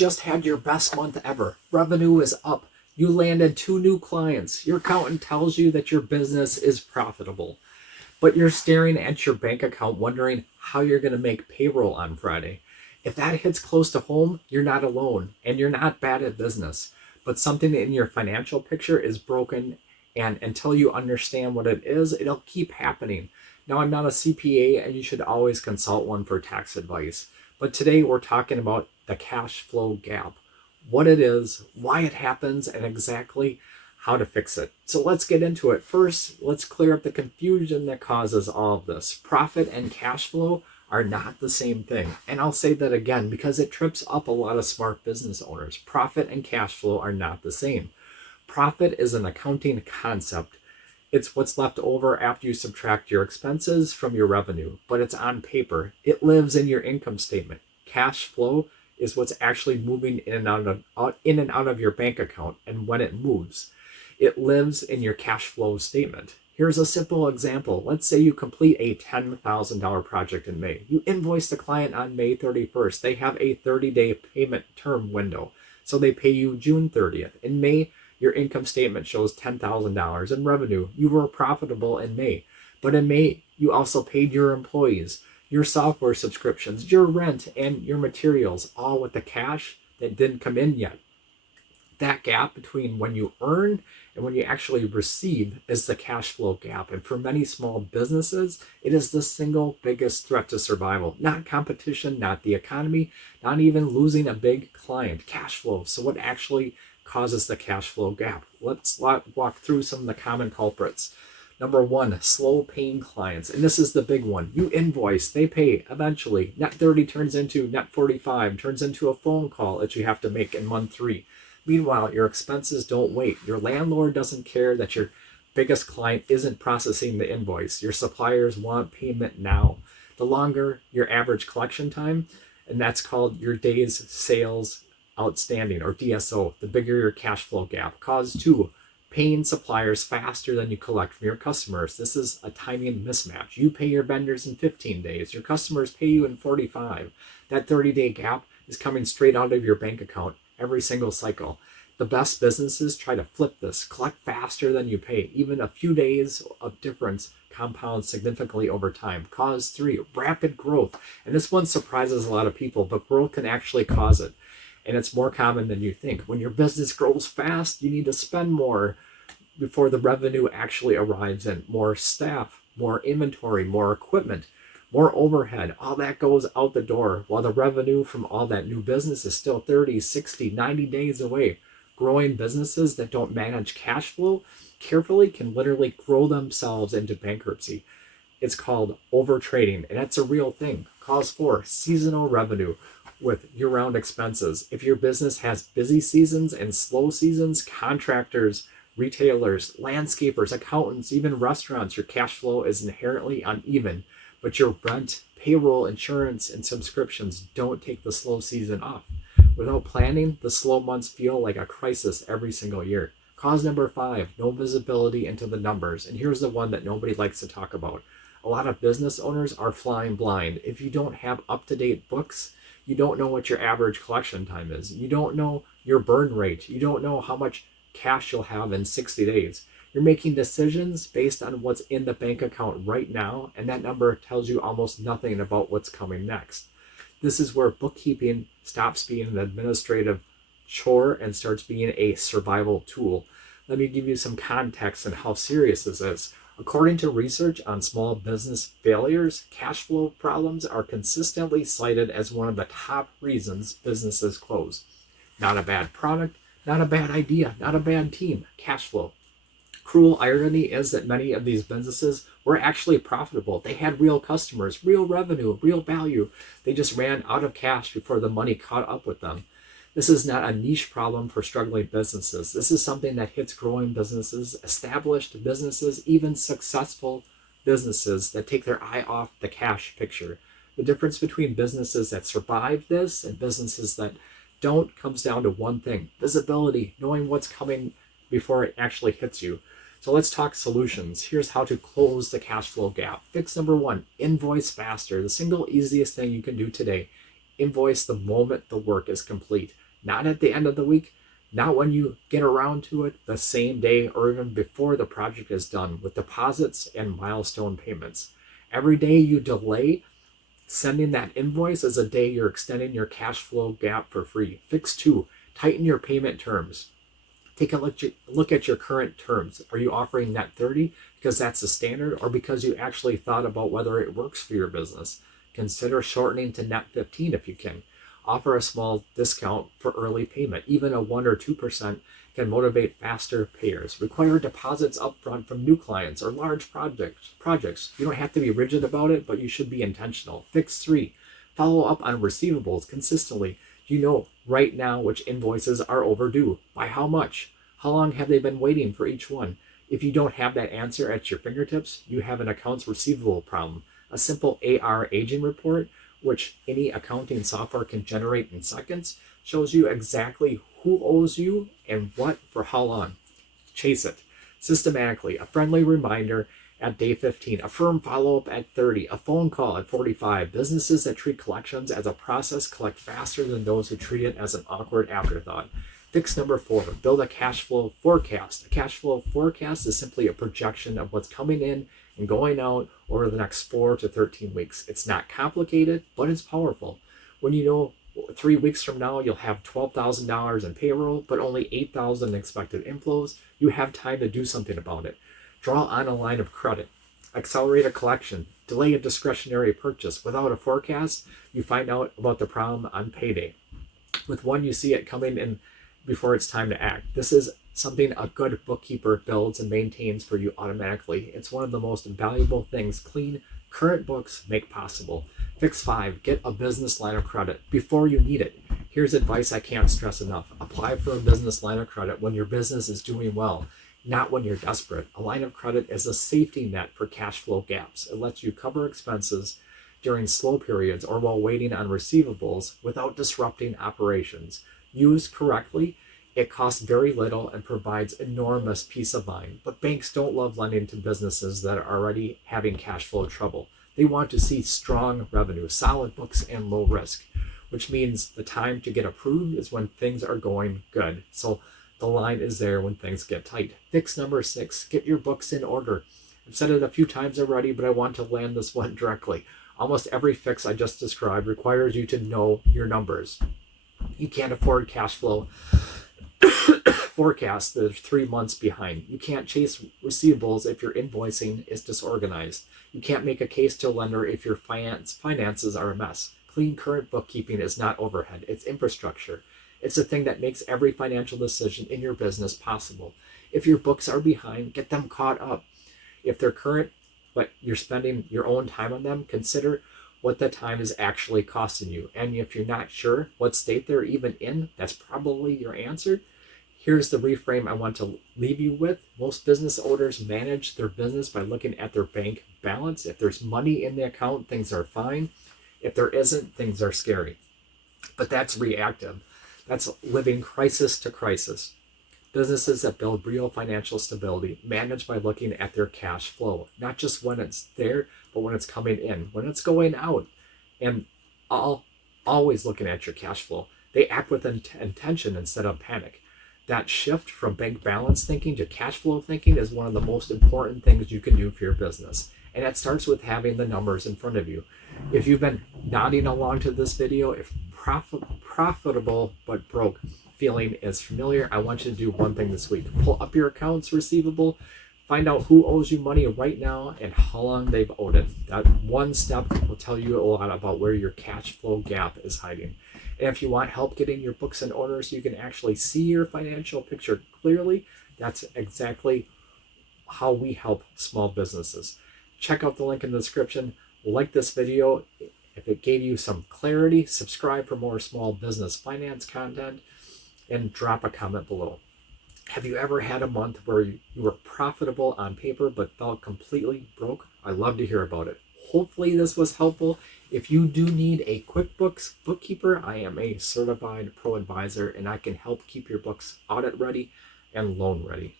just had your best month ever. Revenue is up. You landed 2 new clients. Your accountant tells you that your business is profitable, but you're staring at your bank account wondering how you're going to make payroll on Friday. If that hits close to home, you're not alone and you're not bad at business, but something in your financial picture is broken, and until you understand what it is, it'll keep happening. Now, I'm not a CPA and you should always consult one for tax advice, but today we're talking about the cash flow gap, what it is, why it happens, and exactly how to fix it. So let's get into it. First, let's clear up the confusion that causes all of this. Profit and cash flow are not the same thing. And I'll say that again because it trips up a lot of smart business owners. Profit and cash flow are not the same. Profit is an accounting concept. It's what's left over after you subtract your expenses from your revenue, but it's on paper. It lives in your income statement. Cash flow is what's actually moving in and out of your bank account, and when it moves, it lives in your cash flow statement. Here's a simple example. Let's say you complete a $10,000 project in May. You invoice the client on May 31st. They have a 30-day payment term window, so they pay you June 30th. In May, your income statement shows $10,000 in revenue. You were profitable in May, but in May, you also paid your employees, your software subscriptions, your rent, and your materials, all with the cash that didn't come in yet. That gap between when you earn and when you actually receive is the cash flow gap. And for many small businesses, it is the single biggest threat to survival. Not competition, not the economy, not even losing a big client. Cash flow. So what actually causes the cash flow gap? Let's walk through some of the common culprits. Number one, slow paying clients. And this is the big one. You invoice, they pay. Eventually, net 30 turns into net 45, turns into a phone call that you have to make in month 3. Meanwhile, your expenses don't wait. Your landlord doesn't care that your biggest client isn't processing the invoice. Your suppliers want payment now. The longer your average collection time, and that's called your days sales outstanding, or DSO, the bigger your cash flow gap. Cause 2, paying suppliers faster than you collect from your customers. This is a timing mismatch. You pay your vendors in 15 days. Your customers pay you in 45. That 30-day gap is coming straight out of your bank account every single cycle. The best businesses try to flip this, collect faster than you pay. Even a few days of difference compounds significantly over time. Cause 3, rapid growth. And this one surprises a lot of people, but growth can actually cause it. And it's more common than you think. When your business grows fast, you need to spend more before the revenue actually arrives in. More staff, more inventory, more equipment, more overhead. All that goes out the door while the revenue from all that new business is still 30, 60, 90 days away. Growing businesses that don't manage cash flow carefully can literally grow themselves into bankruptcy. It's called overtrading, and that's a real thing. Cause 4, seasonal revenue with year-round expenses. If your business has busy seasons and slow seasons, contractors, retailers, landscapers, accountants, even restaurants, your cash flow is inherently uneven, but your rent, payroll, insurance, and subscriptions don't take the slow season off. Without planning, the slow months feel like a crisis every single year. Cause number 5, no visibility into the numbers. And here's the one that nobody likes to talk about. A lot of business owners are flying blind. If you don't have up-to-date books, you don't know what your average collection time is. You don't know your burn rate. You don't know how much cash you'll have in 60 days. You're making decisions based on what's in the bank account right now, and that number tells you almost nothing about what's coming next. This is where bookkeeping stops being an administrative chore and starts being a survival tool. Let me give you some context on how serious this is. According to research on small business failures, cash flow problems are consistently cited as one of the top reasons businesses close. Not a bad product, not a bad idea, not a bad team, cash flow. Cruel irony is that many of these businesses were actually profitable. They had real customers, real revenue, real value. They just ran out of cash before the money caught up with them. This is not a niche problem for struggling businesses. This is something that hits growing businesses, established businesses, even successful businesses that take their eye off the cash picture. The difference between businesses that survive this and businesses that don't comes down to one thing: visibility, knowing what's coming before it actually hits you. So let's talk solutions. Here's how to close the cash flow gap. Fix number 1, invoice faster. The single easiest thing you can do today: invoice the moment the work is complete. not at the end of the week, not when you get around to it, the same day or even before the project is done, with deposits and milestone payments. Every day you delay sending that invoice is a day you're extending your cash flow gap for free. Fix 2, tighten your payment terms. Take a look at your current terms. Are you offering net 30 because that's the standard, or because you actually thought about whether it works for your business? Consider shortening to net 15 if you can. Offer a small discount for early payment. Even a 1 or 2% can motivate faster payers. Require deposits upfront from new clients or large projects. You don't have to be rigid about it, but you should be intentional. Fix 3, follow up on receivables consistently. You know right now which invoices are overdue. By how much? How long have they been waiting for each one? If you don't have that answer at your fingertips, you have an accounts receivable problem. A simple AR aging report, which any accounting software can generate in seconds, shows you exactly who owes you and what for how long. Chase it systematically. A friendly reminder at day 15, a firm follow-up at 30, a phone call at 45. Businesses that treat collections as a process collect faster than those who treat it as an awkward afterthought. Fix number 4, build a cash flow forecast. A cash flow forecast is simply a projection of what's coming in and going out over the next 4 to 13 weeks. It's not complicated, but it's powerful. When you know 3 weeks from now you'll have $12,000 in payroll, but only $8,000 in expected inflows, you have time to do something about it. Draw on a line of credit. Accelerate a collection. Delay a discretionary purchase. Without a forecast, you find out about the problem on payday. With one, you see it coming in before it's time to act. This is something a good bookkeeper builds and maintains for you automatically. It's one of the most valuable things clean, current books make possible. Fix 5, get a business line of credit before you need it. Here's advice I can't stress enough. Apply for a business line of credit when your business is doing well, not when you're desperate. A line of credit is a safety net for cash flow gaps. It lets you cover expenses during slow periods or while waiting on receivables without disrupting operations. Used correctly, it costs very little and provides enormous peace of mind. But banks don't love lending to businesses that are already having cash flow trouble. They want to see strong revenue, solid books, and low risk, which means the time to get approved is when things are going good. So the line is there when things get tight. Fix number 6, get your books in order. I've said it a few times already, but I want to land this one directly. Almost every fix I just described requires you to know your numbers. You can't afford cash flow forecast that is 3 months behind. You can't chase receivables if your invoicing is disorganized. You can't make a case to a lender if your finances are a mess. Clean current bookkeeping is not overhead, it's infrastructure. It's the thing that makes every financial decision in your business possible. If your books are behind, get them caught up. If they're current, but you're spending your own time on them, consider what the time is actually costing you. And if you're not sure what state they're even in, that's probably your answer. Here's the reframe I want to leave you with. Most business owners manage their business by looking at their bank balance. If there's money in the account, things are fine. If there isn't, things are scary. But that's reactive. That's living crisis to crisis. Businesses that build real financial stability manage by looking at their cash flow, not just when it's there, but when it's coming in, when it's going out, and always looking at your cash flow. They act with intention instead of panic. That shift from bank balance thinking to cash flow thinking is one of the most important things you can do for your business. And it starts with having the numbers in front of you. If you've been nodding along to this video, if profitable but broke feeling is familiar, I want you to do one thing this week. Pull up your accounts receivable, find out who owes you money right now and how long they've owed it. That one step will tell you a lot about where your cash flow gap is hiding. And if you want help getting your books in order so you can actually see your financial picture clearly, that's exactly how we help small businesses. Check out the link in the description. Like this video if it gave you some clarity. Subscribe for more small business finance content and drop a comment below. Have you ever had a month where you were profitable on paper but felt completely broke? I'd love to hear about it. Hopefully this was helpful. If you do need a QuickBooks bookkeeper, I am a certified pro advisor and I can help keep your books audit ready and loan ready.